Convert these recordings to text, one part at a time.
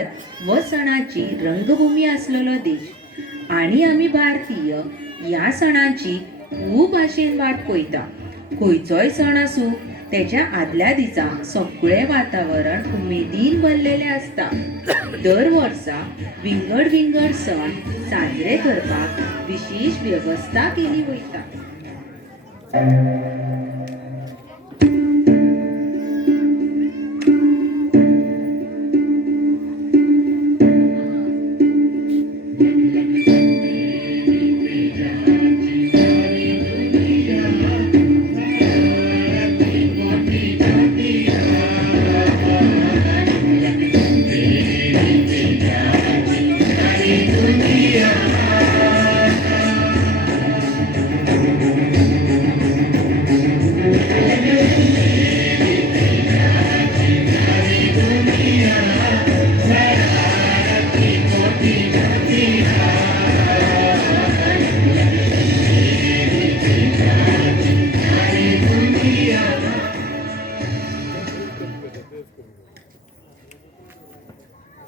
भारत व सणाची रंगभूमी असलेलो देश आणि आम्ही भारतीय या सणाची खूप आशेन वाट पळयता. खंयचोय सण आसूं तेच्या आदल्या दिसा सगळे वातावरण उमेदीन भरलेले असता. दर वर्सा विंगड विंगड सण साजरे करपाक विशेष व्यवस्था केली वयता.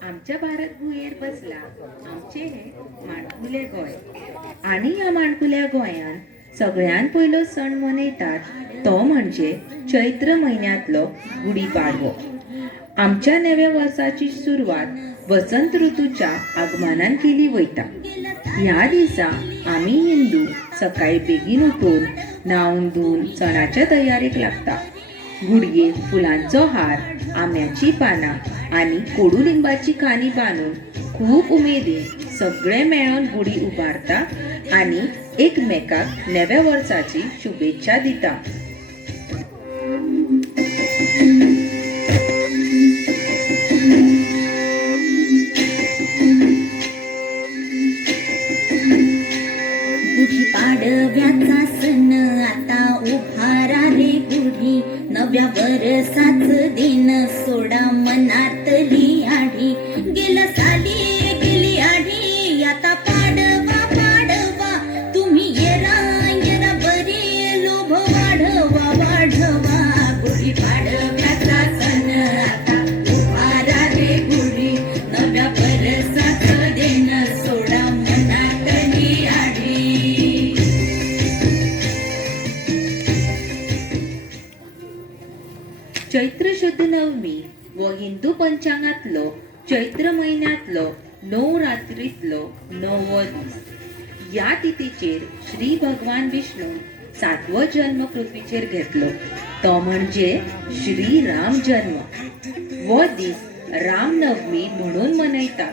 आमच्या भारत भुंयेर बसला आमचे हे माणकुले गोय आणि या माणकुल्या गोंयान सगळ्यान पयलो सण मनयतात तो म्हणजे चैत्र महिन्यातलो गुढीपाडवो. आमच्या नव्या वर्साची सुरवात वसंत ऋतूच्या आगमनान केली वयता. ह्या दिसा आम्ही हिंदू सकाळी बेगीन उठून न्हावन धुवन सणाच्या तयारेक लागता. गुडयेक फुलांचो हार, आंब्याची पानां आणि कडुलिंबाची कानी बांदून खूप उमेदीन सगळे मेळून गुढी उबारता आणि एकमेकाक नव्या वर्साची शुभेच्छा दिता. गुढीपाडव्याचा सण आता उभारा रे गुढी, नव्या वर्षाच दिन सोडा मनातली आढी. गेला साली गेली आढी, आता पाडवा पाडवा, तुम्ही येरा येरा बरी लोभ वाढवा वाढवा. गुढीपाडव्याचा सण आता उभारा रे गुढी, नव्या वर्षाच दिन सोडा मनातली आढी. चैत्र शुद्ध नवमी व हिंदू पंचांगातलो चैत्र महिन्यातलो 9 रात्रीतलो 9वो दीस. या तिथीचेर श्री भगवान विष्णू 7वो जन्म पृथ्वीचेर घेतलो तो म्हणजे श्री राम जन्म. वो दीस रामनवमी म्हणून मनयतात.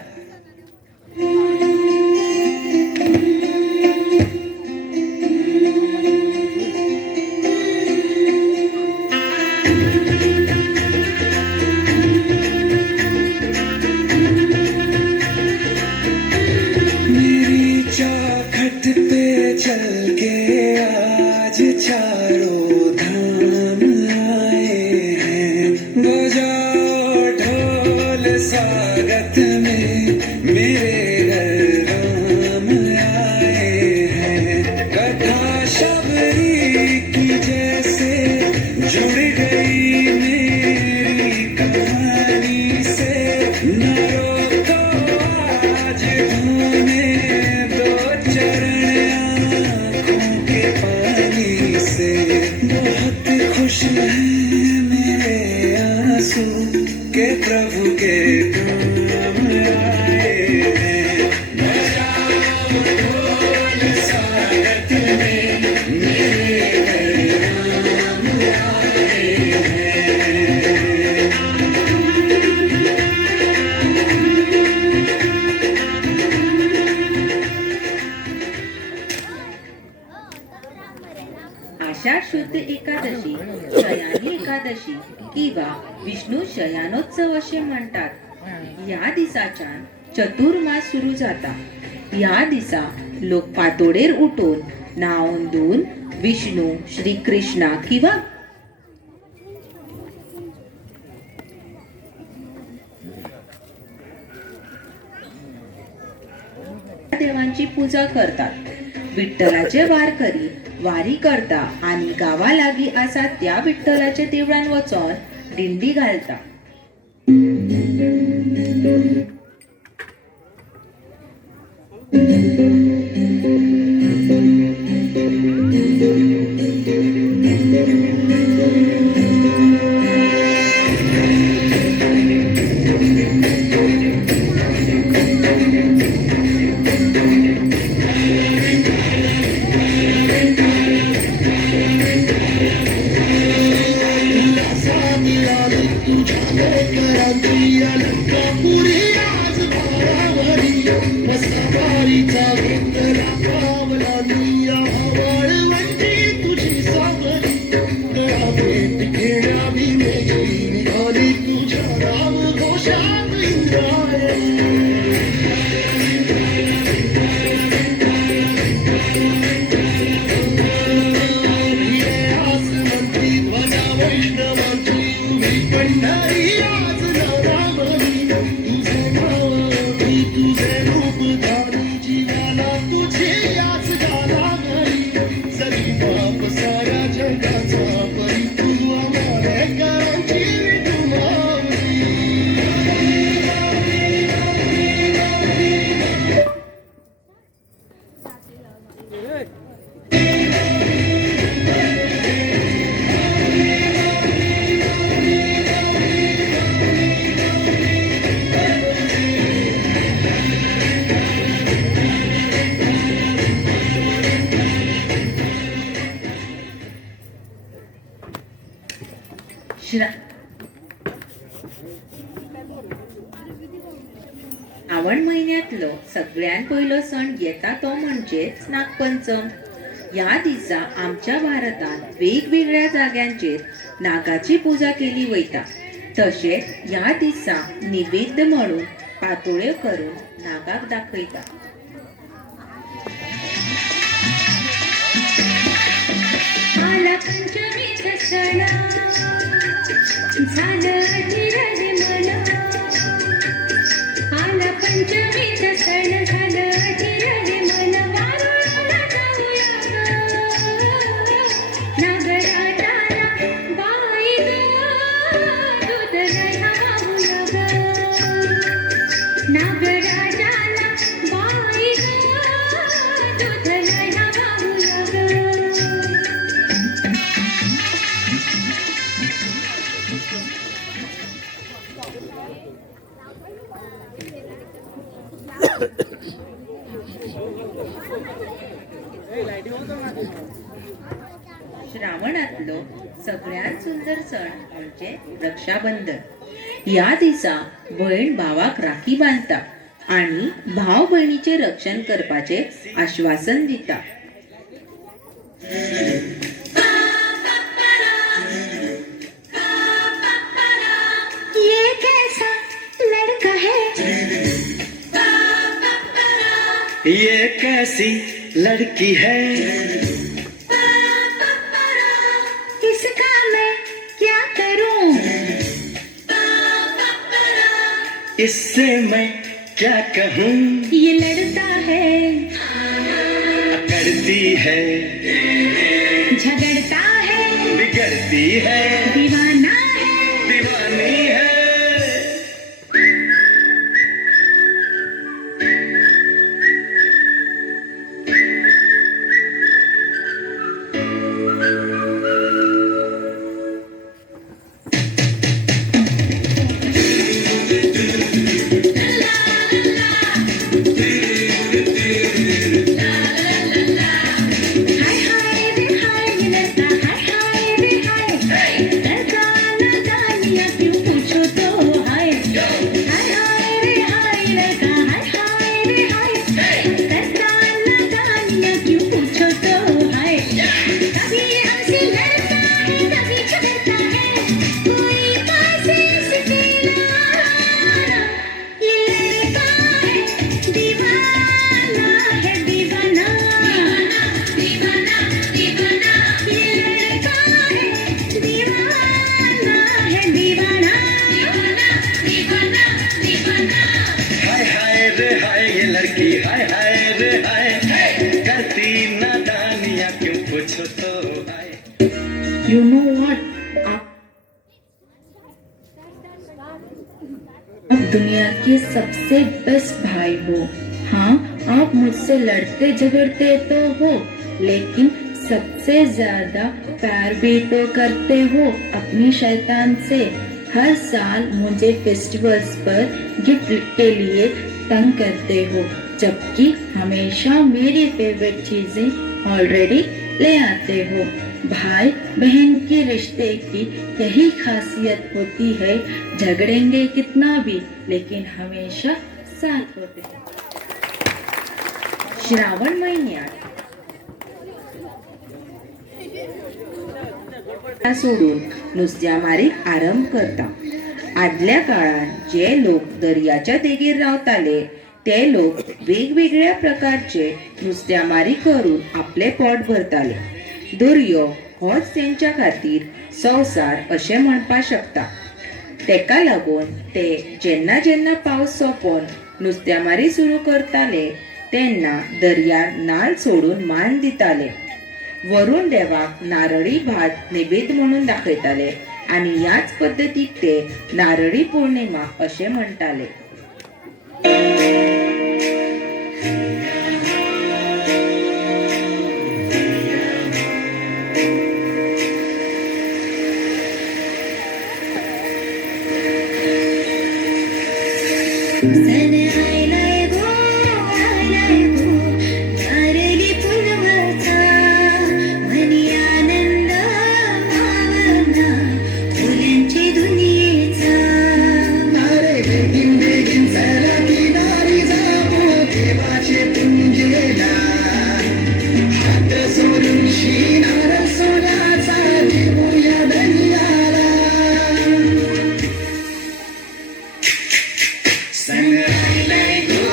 चल के आज चारों धाम आए हैं, बजाओ ढोल स्वागत में मेरे घर राम आए हैं. कथा शबरी की जैसे जुड़ गई मेरी कहानी से, न रोको आज धोने दो चरण बहुत खुश हैं मेरे आंसू के प्रभु के काम आए हैं. बजाओ ढोल स्वागत में मेरे घर राम आए हैं. आषाढ शुद्ध एकादशी, शयानी एकादशी किंवा विष्णू शयानोत्सव असे म्हणतात. या दिसाच्यान चतुर्मास सुरू जाता. या दिसा लोक पातोडेर उठून न्हावन धुवन विष्णू, श्री कृष्णा किंवा देवांची पूजा करतात. विठ्ठलाचे वारकरी वारी करता आणि गावा लागी आसा त्या विठ्ठलाच्या देवळान वचोन दिंडी घालता. श्रावण महिन्यातलो सगळ्यात पहिलो सण येता तो म्हणजेच नागपंचम. या दिसा आमच्या भारतांत वेगवेगळ्या जाग्यांचेर नागाची पूजा केली वयता. तशेंच या दिसा निवेद्य म्हणून पातोळ्यो करून नागाक दाखयता. आला पंचमीचा सण झालं अठीररे मन. आला पंचमीचा सण झालं अठीररे मन. वारुळाला जाऊया ग नागराजाला बाई ग दूध दह्या वाहूया ग. नागराजाला बाई ग दूध दह्या वाहूया ग. श्रावणातलो सगळ्यात सुंदर सण म्हणजे रक्षाबंधन. या दिसा बहीण भावाक राखी बांधता आणि भाव बहिणीचे रक्षण करपाचे आश्वासन दिता. ये कैसा लड़का है, ये कैसी लड़की है, इसका मैं क्या करूं. इससे मैं क्या कहूँ. ये लड़ता है, करती है, झगड़ता है, बिगड़ती है, दीवाना है. दीवानी है. हाय हाय रे हाय ये लड़का, हाय हाय रे हाय. लड़का नादानिया क्यों पूछो तो हाय. हाय हाय रे हाय लड़का, हाय हाय रे हाय. लड़का नादानिया क्यों पूछो तो हाय. कभी हमसे लड़ता है, कभी झगड़ता है, कोई पास इसके ना. ये लड़का है दीवाना है, दीवाना दीवाना दीवाना. ये लड़का है दीवाना है, दीवाना दीवाना दीवाना. हाय हाय रे हाय ये लड़की, हाय हाय रे हाय. करती नादानियाँ क्यों पूछो तो हाय. You know what? आप दुनिया के सबसे बेस्ट भाई हो. हाँ, आप मुझसे लड़ते झगड़ते तो हो, लेकिन सबसे ज्यादा प्यार भी तो करते हो अपनी शैतान से। हर साल मुझे फेस्टिवल्स पर गिफ्ट के लिए तंग करते हो, जबकि हमेशा मेरी फेवरेट चीजें ऑलरेडी ले आते हो। भाई बहन के रिश्ते की यही खासियत होती है, झगड़ेंगे कितना भी लेकिन हमेशा साथ होते हैं। श्रावण महिन्यात सोडून नुस्त्यामारीक आरंभ करता। आदल्या काळात जे लोक दर्याच्या देगेर रावताले ते लोक वेगवेगळ्या प्रकारचे नुस्त्यामारी करून आपले पोट भरताले। दर्यो होच तेंच्या खातीर संवसार अशें म्हणपाक शकता। तेका लागून ते जेन्ना जेन्ना पावस सोंपोन नुस्त्यामारी सुरू करताले तेन्ना दर्यार नाल्ल सोडून मान दिताले। वरुण देवाक नारळी भात नैवेद्य म्हणून दाखयताले आनी ह्याच पद्दतीक ते नारळी पौर्णिमा अशें म्हणटाले। सन आयलाय गो नारळी पुनवचा, मनी आनंद मावना फुलांची दुनियेचा। नारे बेगीन बेगीन चला किनारी जाऊ देवाचे पुंजेला, हात सोडून शिणार सोन्याचा देऊया दर्याला। सन आयलाय गो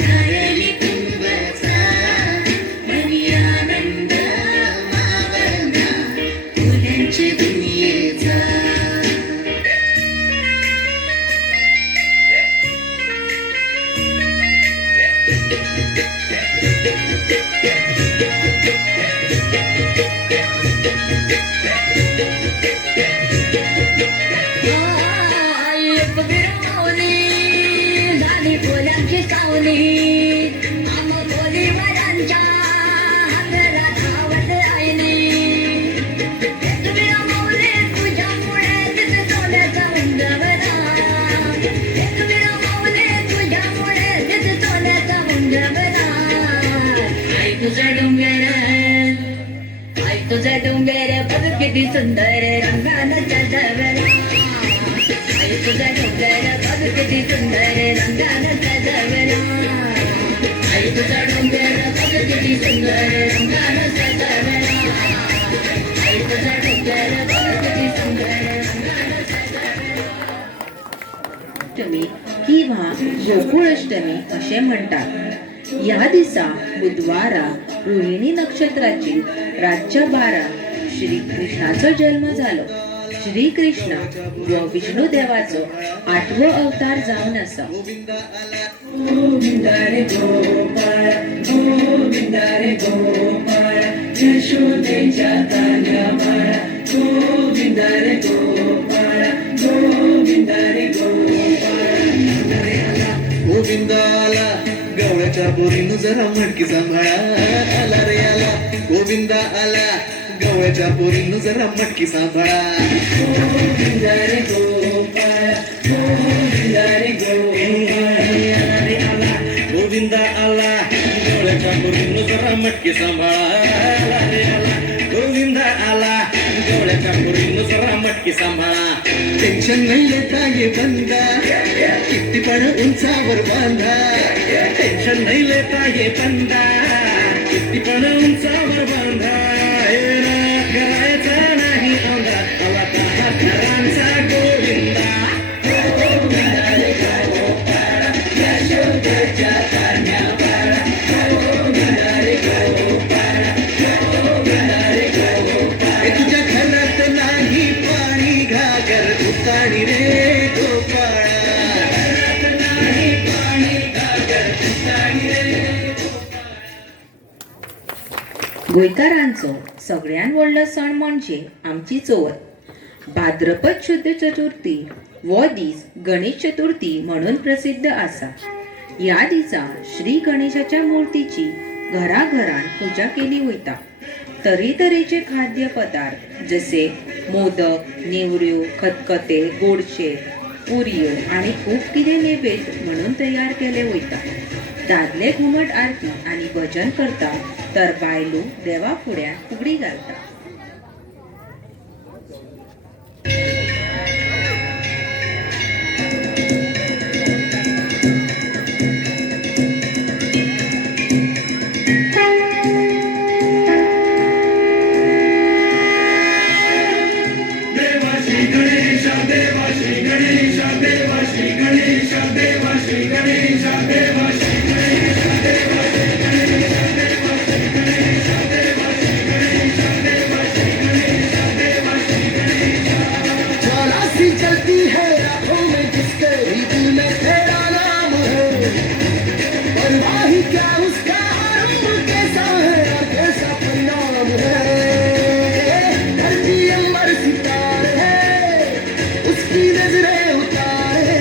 नारळी पुनवचा, मनी आनंद मावना फुलांची दुनियेचा। एक बिरमावली झाली फुलांची सावली, आम बोलीवरांच्या हाताला धावत राहिली। एक बिरमावली तुझ्यामुळे तिथे सोन्याचा उंजवला, एक बिरमावली तुझ्यामुळे तिथे सोन्याचा उंजवला। आई तुझं डोंगर, आई तुझं डोंगर बघ किती सुंदर रंगानं सजवला। आई तुझा डोंगर बघ किती सुंदर रंगानं सजवला। आई तुझा डोंगर बघ किती सुंदर रंगानं सजवला। आई तुझा डोंगर बघ किती सुंदर रंगानं सजवला। अष्टमी किंवा गोकुळाष्टमी अशें म्हणटात। ह्या दिसा बुधवारा रोहिणी नक्षत्राची रातच्या 12 श्री कृष्णाचो जल्म जालो। श्री कृष्ण व विष्णू देवाचो 8वो अवतार जावन आसा। गोविंदा रे गोपाळ, गोविंदा रे गोपाळ, यशोदेच्या तान्या बाळा। गोविंदा रे गोपाळ, गोविंदा रे गोपाळ, गोविंदा आला गवळ्याच्या पोरीनं जरा मटकी सांभाळा। आला रे आला गोविंदा आला गवळ्याच्या पोरीनं जरा मटकी सांभाळा। गोविंदा रे गोपाळ, गोविंदा रे गोपाळ, आला रे आला गोविंदा आला गवळ्याच्या पोरीनं जरा मटकी सांभाळा। आला रे आला गोविंदा आला गवळ्याच्या पोरीनं जरा मटकी सांभाळा। टेन्शन नाही लेता ये बंदा, किती पण उंचावर बांधा। टेन्शन नाही लेता ये बंदा, किती पण उंचावर बांधा। करायचा नाही औंधा, आला दहा घरांचा गोविंदा। गोविंदा रे गोपाळ, यशोदेच्या तान्या बाळा। गोविंदा रे गोपाळ, गोविंदा रे गोपाळ, तुझ्या घरात नाही पाणी घागर उताणी रे गोपाळा। घरात नाही पाणी घागर उताणी रे गोंयकारांचो सगळ्यान व्हडलो सण म्हणजे आमची चवथ। भाद्रपद शुद्ध चतुर्थी वो दीस गणेश चतुर्थी म्हणून प्रसिद्ध आसा। या दिसा श्री गणेशाच्या मूर्तीची घराघरान पूजा केली वयता. तरेतरेचे खाद्य पदार्थ जसे मोदक, नेवऱ्यो, खतखते, गोडशे, पुरयो आणि खूप कितें नैवेद्य म्हणून तयार केले वयता. दादले घुमट आरती आणि भजन करता तर बायलो देवा फुड्यान फुगडी घालता. ज्वालासी चलती है रातों में जिसके भी दिल में तेरा नाम है, परवाही क्या उसका आरंभ कैसा है और कैसा परिणाम है। धरती अंबर सितारे है, उसकी नजरें उतारे,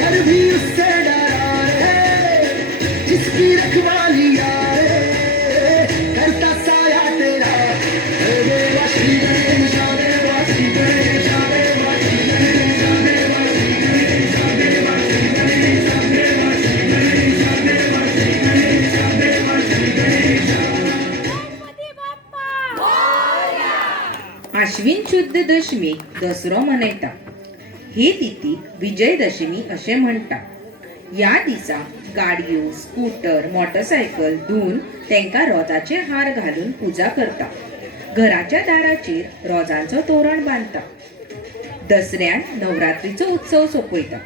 कर भी उससे डरा है, जिसकी रखवाली यार करता साया तेरा। हे देवा श्री गणेश, देवा श्री गणेश, देवा श्री गणेश, देवा श्री गणेश, देवा श्री गणेश, देवा श्री गणेश, देवा श्री गणेश, देवा श्री गणेश। आश्विन शुद्ध दशमीक दसरो मनयता. ही तिथीक विजयदशमी अशें म्हणटा. या दिसा गाडयो, स्कूटर, मोटरसायकल धुवन तेंकां रोजाचे हार घालून पूजा करता. घराच्या दाराचेर रोजांचो तोरण बांदता. दसऱ्यान नवरात्रीचो उत्सव सोंपयता.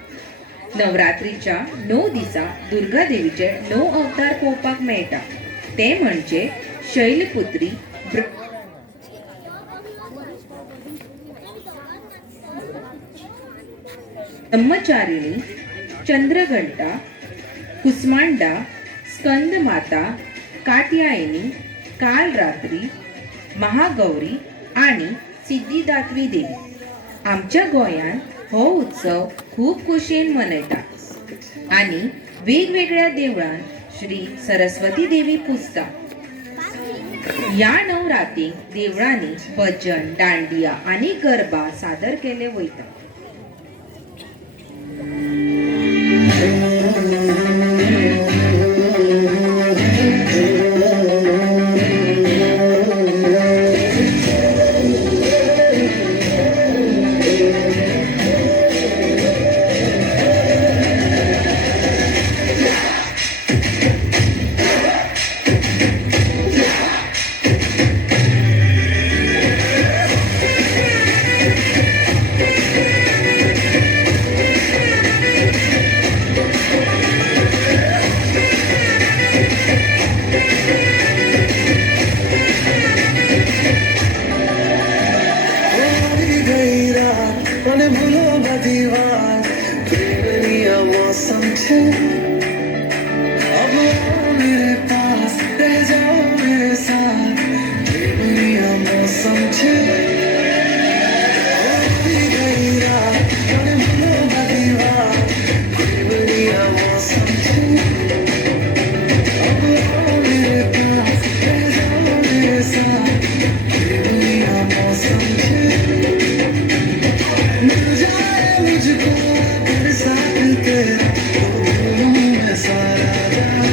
नवरात्रीच्या 9 दिसा दुर्गा देवीचे 9 अवतार पळोवपाक मेळटा. ते म्हणजे शैलपुत्री, ब्रह्मचारिणी, चंद्रघंटा, कुसमांडा, स्कंदमाता, कात्यायनी, कालरात्री, महागौरी आणि सिद्धिदात्री देवी. आमच्या गोंयान हो उत्सव खूप खोशयेन मनयतात आणि वेगवेगळ्या देवळान श्री सरस्वती देवी पुजता. या नवरात्रीक देवळांनी भजन, दांडिया आणि गरबा सादर केले वयता. મને ભૂલો બધી વાત, પ્રેમની મौसम છે। अब आओ मेरे पास, रह जाओ मेरे साथ, प्रेमनी मौसम છે। गई रात, મને ભૂલો બધી વાત, प्रेमनी मौसम છે। अब आओ मेरे पास, रह जाओ मेरे साथ, प्रेमनी मौसम છે। मिल जाए मुझको अगर साथ तेरा, तो भूलूं मैं सारा जहां।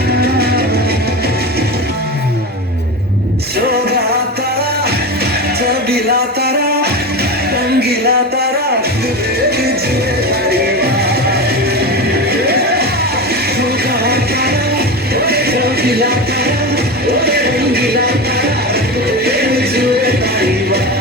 शोभा तारा, छबीला तारा, रंगीला तारा, तुझे तारी बात। शोभा तारा, छबीला तारा, रंगीला तारा, तुझे तारी बात।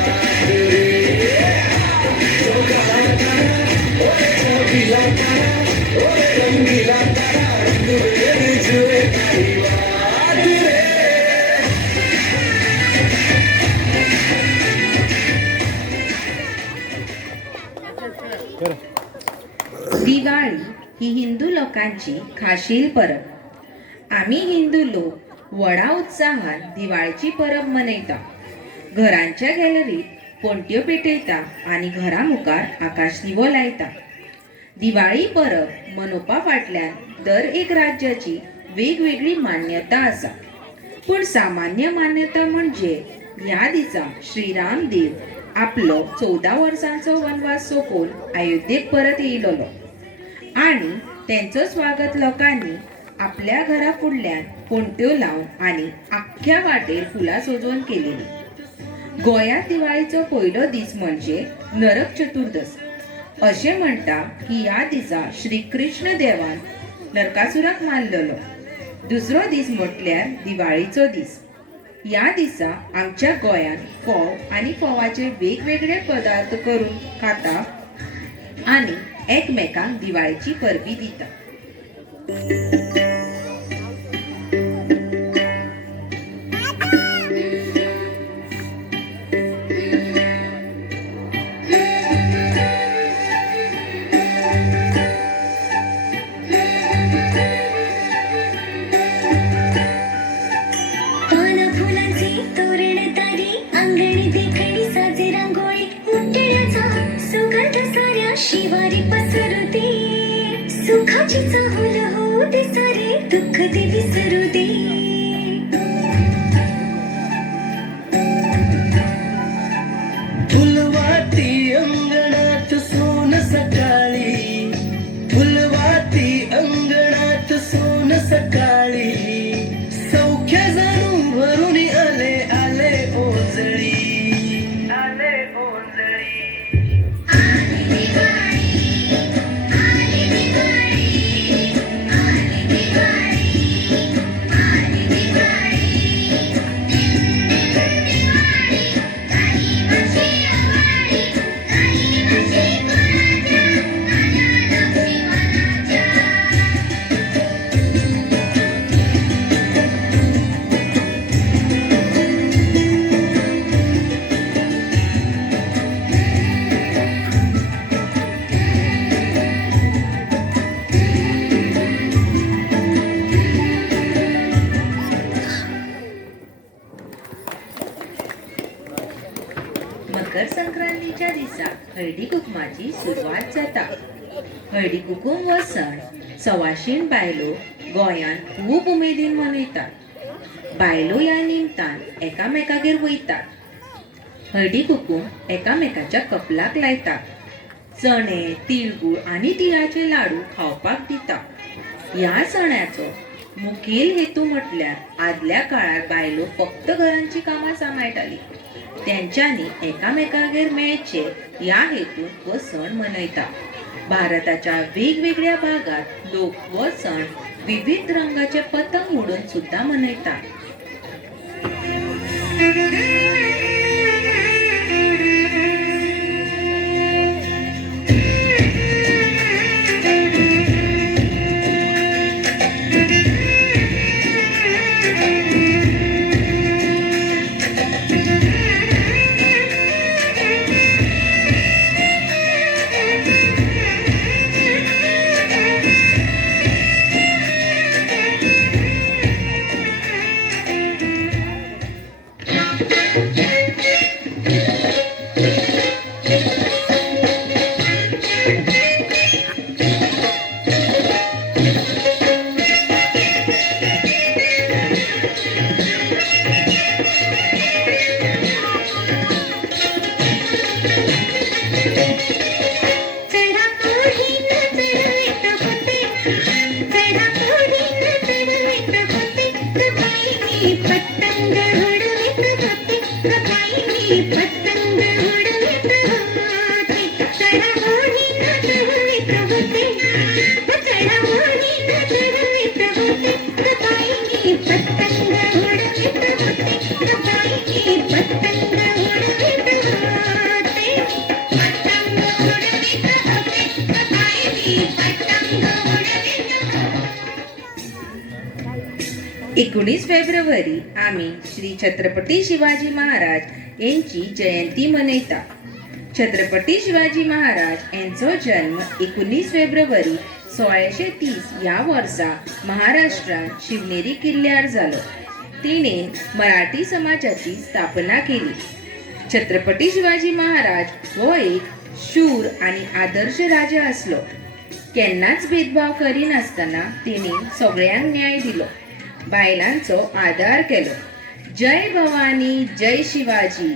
दिवाळी ही हिंदू लोकांची खाशेल परब. आम्ही हिंदू लोक व्हडा उत्साहान दिवाळीची परब मनयता. घरांच्या गॅलरीत पोंट्यो पेटयता आणि घरा मुखार आकाश दिवो लायता. दिवाळी परब मनोवपा फाटल्यान दर एक राज्याची वेगवेगळी मान्यता आसा, पण सामान्य मान्यता म्हणजे ह्या दिसा श्रीराम देव आपलो 14 वर्सांचो वनवास सोंपोवन अयोध्येक परत येयलोलो आणि त्यांचो स्वागत लोकांनी आपल्या घरा फुडल्यान पणट्यो लावन आणि आख्ख्या वाटेर फुलां सजोवन केलेली। गोंयांत दिवाळीचो पयलो दीस म्हणजे नरक चतुर्दस। अशें म्हणटा की ह्या दिसा श्री कृष्ण देवान नरकासुराक मारलेलो। दुसरो दीस म्हटल्यार दिवाळीचो दीस। ह्या दिसा आमच्या गोंयांत फोव आनी फोवाचे वेगवेगळे पदार्थ करून खाता आणि एकमेकांक दिवाळीची परबी दिता। शिवारी पसरू दे, सुखाची चाहूल होऊ दे, सारे दुःख ते विसरू दे। फुलवाती अंगणात सोन सकाळी, फुलवाती अंगणात सोन सकाळी, सौख्य जणू भरून आले आले ओझळी, आले ओझळी। मकर संक्रांतीच्या दिसा हळदी कुकुमाची सुरवात जाता। हळदी कुकुम हो सण सवाशीण बायलो गोंयांत खूब उमेदीन मनयतात। बायलो ह्या निमतान एकामेकागेर वयतात। हळदी कुकुम एकामेकाच्या कपलाक लायतात। चणे, तिळगूळ आनी तिळाचे लाडू खावपाक दितात। ह्या सणाचो मुखेल हेतू म्हटल्यार आदल्या काळार बायलो फक्त घरांची कामां सांबाळटाली, त्यांच्यानी एकामेकागेर मेळचे ह्या हेतून हो सण मनयतात। भारताच्या वेगवेगळ्या भागात लोक हो सण विविध रंगाचे पतंग उडोवन सुद्धा मनयतात। एकोणीस फेब्रुवारी आम्ही श्री छत्रपती शिवाजी महाराज यांची जयंती मनयता। छत्रपती शिवाजी महाराज यांचो जन्म 19 फेब्रुवारी 1630 ह्या वर्सा महाराष्ट्रात शिवनेरी किल्ल्यार जालो। तिने मराठी समाजाची स्थापना केली। छत्रपती शिवाजी महाराज हो एक शूर आणि आदर्श राजा असलो। केन्नाच भेदभाव करिनासतना तिणी सगळ्यांक न्याय दिलो, बायलांचो आदार केलो. जय भवानी, जय शिवाजी.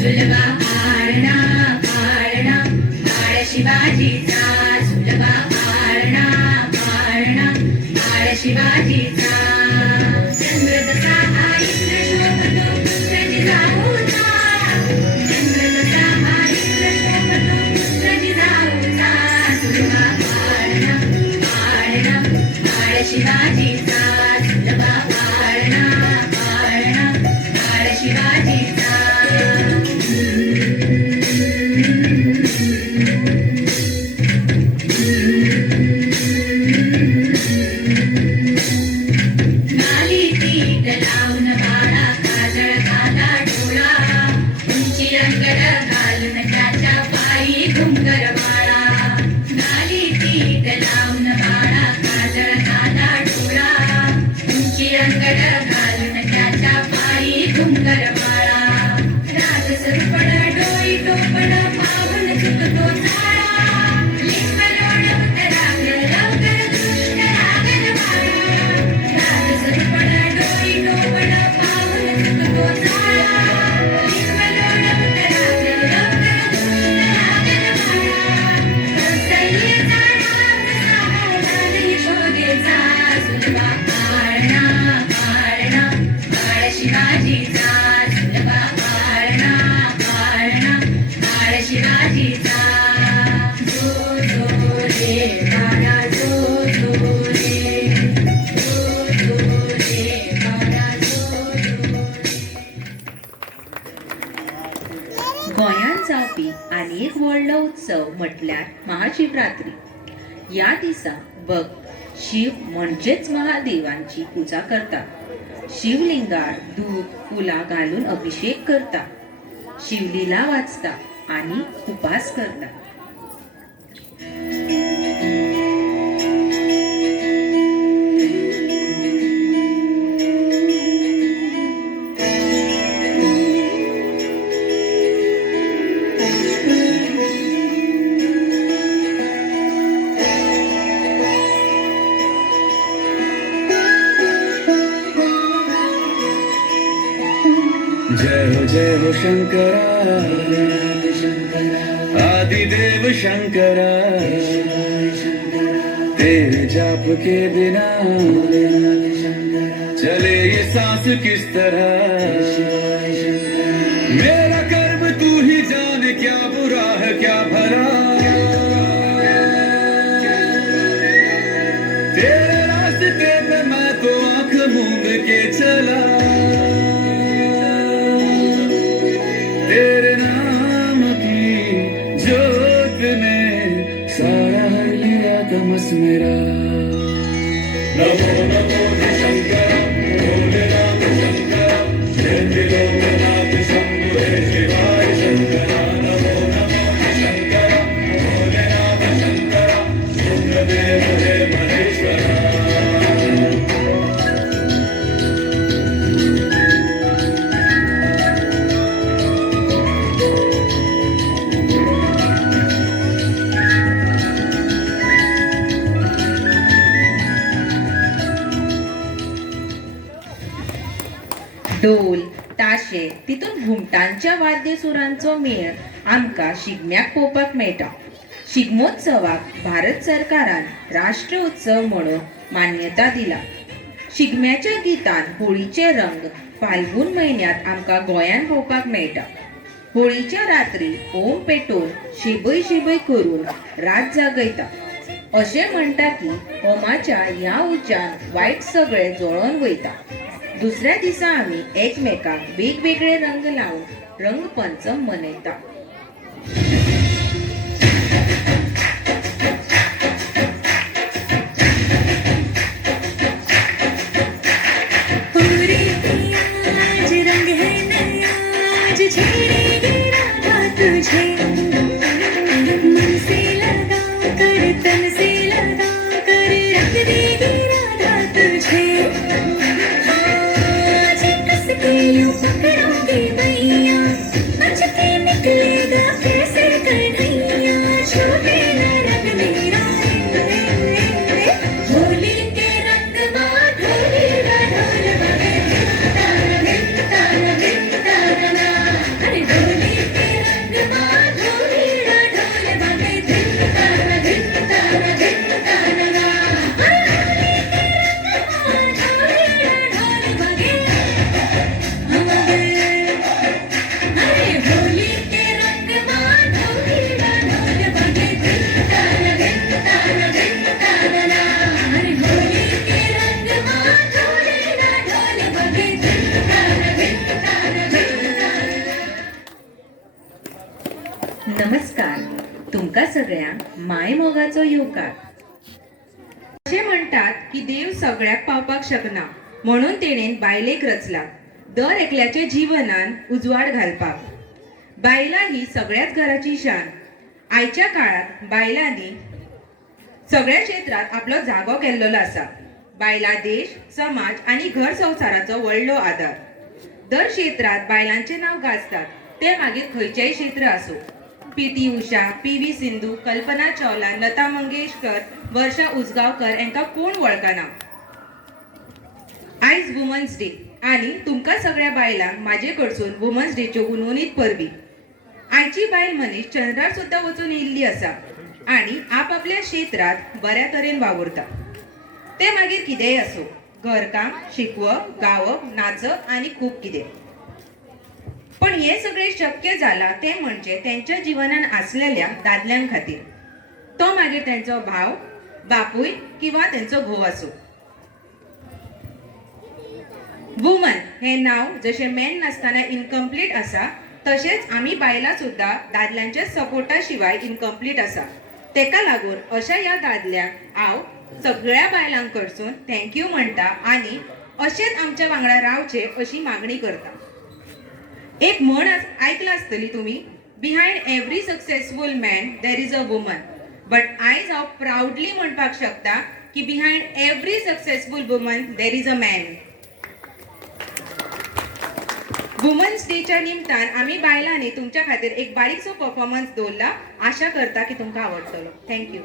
सुलभा आरणा आरणा बाळ शिवाजीचा, सुलभा आरणा आरणा बाळ शिवाजीचा. चंद्र जसा आईंद्र शोभतो पुत्र जिजाऊचा, चंद्र जसा आईंद्र शोभतो पुत्र जिजाऊचा. सुलभा आरणा आरणा बाळ शिवाजीचा, सुलभा आरणा आरणा बाळ शिवाजीचा. नाली तीट लावून बाळा काजळ घाला डोळा, उंची अंगड घालून त्याच्या पायी घुंगर वाळा. नाली तीट लावून बाळा काजळ घाला डोळा, उंची अंगड घालून त्याच्या पायी घुंगर वाळा. राज सरपण डोई टोपण पाहून चुकतो झाळा, लिंब लोण उतराग लवकर दुष्ट रागन वाळा. राज सरपण डोई टोपण पाहून चुकतो झाळा, लिंब लोण उतराग लवकर दुष्ट रागन वाळा. कौसल्येचा नाद सावधान यशोदेचा, सुलभा आरणा आरणा बाळ शिवाजीचा, सुलभा आरणा आरणा बाळ शिवाजीचा. जो जो रे बाळा, जो जो रे, जो जो रे बाळा, जो जो. गोंयांत जावपी आनी एक व्हडलो उत्सव म्हटल्यार महाशिवरात्री. ह्या दिसा भक्त शिव म्हणजेच महादेवांची पुजा करता. शिवलिंगार दूध फुलां घालून अभिषेक करता, शिवलीला वाचता आनी उपास करता. जय हो शंकरा, आदिदेव शंकरा. तेरे जाप के बिना चले ये सांस किस तरह. मेरा कर्म तू ही जाने, क्या बुरा है क्या भला. तेरे रास्ते पे मैं तो आंख मूंद के चला. तेरे नाम की जोत ने सारा हर लिया तमस मेरा. नमो नमो शंकर, भोलेनाथ शंकर, जय त्रिलोकनाथ शंभो शिवाय शंकर. नमो नमो शंकर, भोलेनाथ शंकर, रुद्रदेव हे महेश्वर. ढोल ताशे तितून घुमटांच्या वाद्यसुरांचो मेळ आमकां शिगम्याक पळोवपाक मेळटा. शिगमोत्सवाक भारत सरकारान राष्ट्र उत्सव म्हणून मान्यता दिला. शिगम्याच्या गितान होळीचे रंग फाल्गून म्हयन्यांत आमकां गोंयांत पळोवपाक मेळटा. होळीच्या रात्री ओम पेटोवन शिबय शिबय करून रात जागयता. अशें म्हणटा की होमाच्या ह्या उज्यान वायट सगळें जळोन वयता. दुसऱ्या दिसा आमी एकमेकांक वेगवेगळे रंग लावन रंगपंचम मनयता. आज रंग है नया, आज छेड़ेगी राधा तुझे. मन से लगा कर, तन से लगा कर, रंग देगी राधा तुझे. आज माय मोगाचो येवकार. अशें म्हणटात की देव सगळ्याक पावपाक शकना, म्हणून तेणेन बायलेक रचला दर एकल्याच्या जिवनान उजवाड घालपाक. बायलां ही सगळ्याच घराची शान. आयच्या काळात बायलांनी सगळ्या क्षेत्रात आपलो जागो केल्लो आसा. बायलां देश, समाज आणि घर संवसाराचो व्हडलो आधार. दर क्षेत्रात बायलांचे नाव गाजतात, ते मागीर खंयचेय क्षेत्र आसूं. पी.टी. उषा, पी.व्ही. सिंधू, कल्पना चावला, लता मंगेशकर, वर्षा उजगांवकर हांकां कोण वळखना. आयज वुमन्स डे आणि तुमकां सगळ्या बायलांक म्हाजे कडसून वुमन्स डेच्यो उनवणीत परबी. आयची बायल मनीस चंद्रार सुद्धा वचून येयल्ली आसा आणि आपापल्या क्षेत्रात बऱ्या तरेन वावुरता. ते मागीर कितेंय आसूं, घरकाम, शिकवप, गावप, नाचप आणि खूप कितें. पण हे सगळे शक्य जाला ते म्हणजे त्यांच्या जीवनान आसलेल्या दादल्यां खातीर. तो मागीर त्यांचो भाव, बापूय किंवा त्यांचो घोव आसूं. वुमन हे नाव जशें मॅन नासतना इनकम्प्लीट आसा, तशेंच आमी बायलां सुद्धा दादल्यांच्या सपोर्टा शिवाय इनकम्प्लीट आसा. तेका लागून अशा ह्या दादल्यांक हांव सगळ्या बायलांक कडसून थँक्यू म्हणटा आणि अशेंच आमच्या वांगडा रावचे अशी मागणी करता. एक म्हण आयकला आसतली तुमी, behind every successful man there is a woman. But आयज हांव प्राऊडली म्हणपाक शकता की behind every successful woman there is a man. Women's डेच्या निमतान आम्ही बायलांनी तुमच्या खातीर एक बारीकसो परफॉर्मन्स दवरला. आशा करता की तुमकां आवडटलो. Thank you.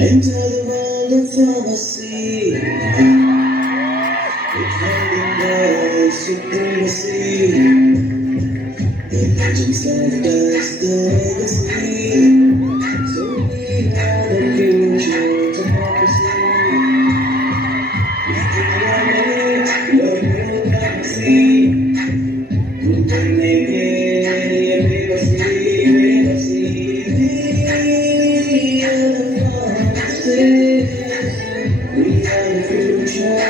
Enter the world of pharmacy, pretending there's supremacy. The legends left us the legacy, so we have the future democracy. We can run your new legacy. We can make it, we will see, we will see. We are the future.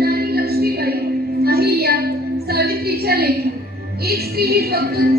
राणी लक्ष्मीबाई, अहिल्या, सावित्रीच्या लेकी. एक स्त्री ही फक्त